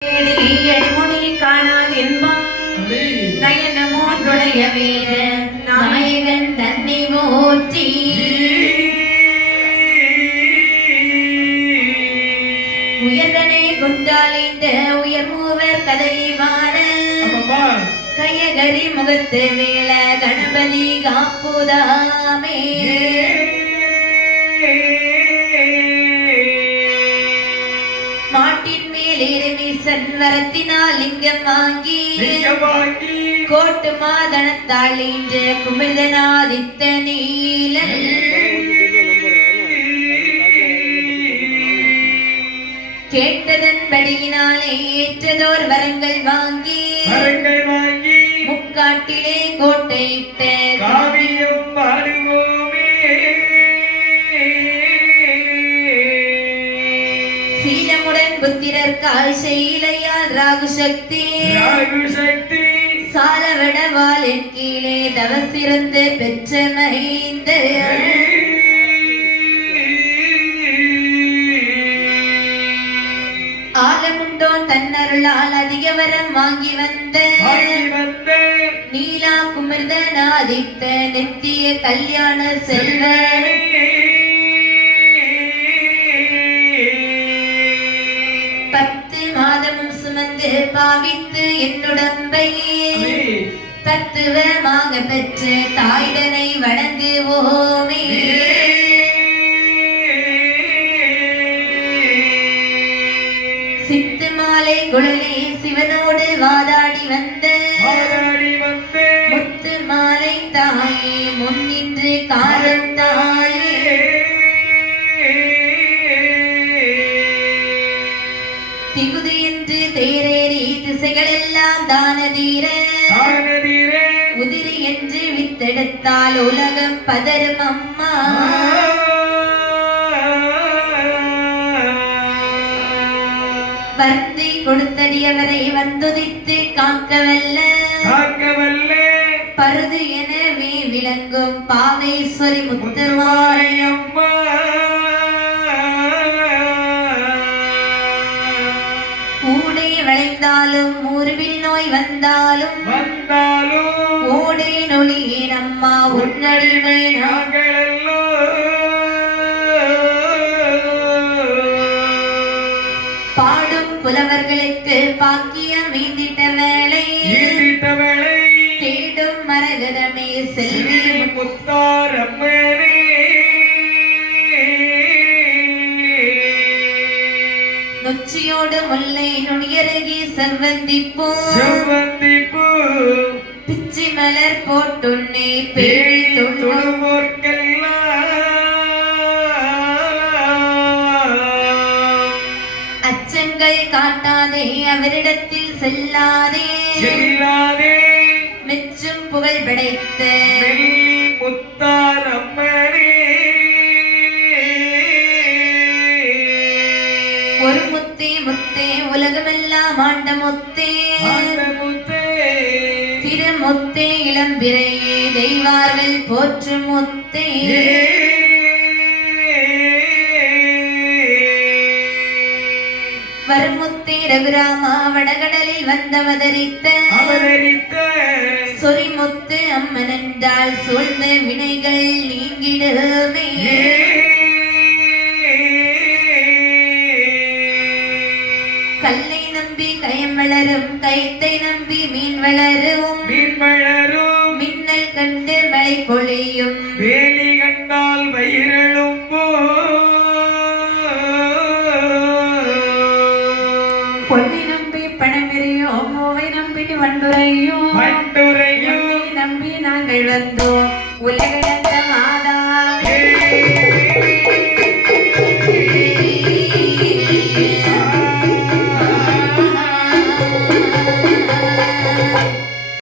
எடிமுடி காணாது இன்பம் நயனமோ துணைய வேத நாயகன் தன்னை போற்றி உயர்தனே குண்டாலிந்த உயர் மூவர் கதை வாட கையகரி முகத்து வேள கணபதி காப்புதாமே. லிங்கம் வாங்கி கோட்டு மாதனத்தாள் இன்று குமிழ்தனாதித்த நீலன். கேட்டதன்படியினாலே ஏற்றதோர் வரங்கள் வாங்கி முக்காட்டிலே கோட்டையிட்ட புத்திரர் கால் செய்லையால் ராகு சக்தி. ராகு சக்தி. சாலவட வாளின் கீழே தவசிறந்து பெற்ற மகிந்த ஆலமுண்டோன் தன்னருளால் அதிக வரம் வாங்கி வந்த. நீலா குமிர்தனாதித்த நெத்திய கல்யாண செல்வர் பாவித்து என்னுடம்பை தத்துவமாக பெற்று தாய்டனை வணங்குவோமே. சித்து மாலை குழலே சிவனோடு வாதாடி வந்த முத்து மாலை தாயே முன்னின்று காலத்தாயே என்று தேரேறி திசைகளெல்லாம் தானதீர. தானதிரே. உதிரி என்று வித்தெடுத்தால் உலகம் பதறும் அம்மா. வந்தி கொடுத்தடியவரை வந்துதித்து காக்கவல்ல. காக்கவல்ல. பருது எனவே விளங்கும் பாவேஸ்வரி முத்துமாரை அம்மா வளைந்தாலும் ஊர்வில் நோய் வந்தாலும் வந்தாலும் ஓடே நொழியே நம்மா உன்னடிமை நாங்களெல்லாம் பாடும் புலவர்களுக்கு பாக்கியம் மீந்திட்ட ஈட்டிட்டவளை தேடும் மரகதமே செல்வி. செல்வி நொச்சியோடு முல்லை நுணியருகி செவ்வந்திப்பூ. செவ்வந்தி பூ பிச்சி மலர் போட்டுன்னே பேடி அச்சங்கள் காட்டாதே அவரிடத்தில் செல்லாதே. செல்லாதே. மெச்சும் புகழ் படைத்த. வெள்ளி முத்தாரம்மனே முத்தே உலகமெல்லாம் ஆண்ட முத்தே. திருமுத்தே இளம்பிறையே தெய்வார்கள் போற்றும் முத்தே. வருமுத்தே ரகுராமா வடகடலில் வந்தவதரித்த அவதரித்த. சொரிமுத்து அம்மன் என்றால் சூழ்ந்த வினைகள் நீங்கிடுமே. கல்லை நம்பி கயம் வளரும் கயத்தை நம்பி மீன் வளரும். மீன் வளரும். மின்னல் கண்டு மழை பொழியும். வேலி கண்டால் வயிறெழும் பொன்னை நம்பி பணமிறையோ மூவை நம்பி வண்டுரையும். வண்டுரையும். நம்பி நாங்கள் வந்தோம். உலகளந்த மாத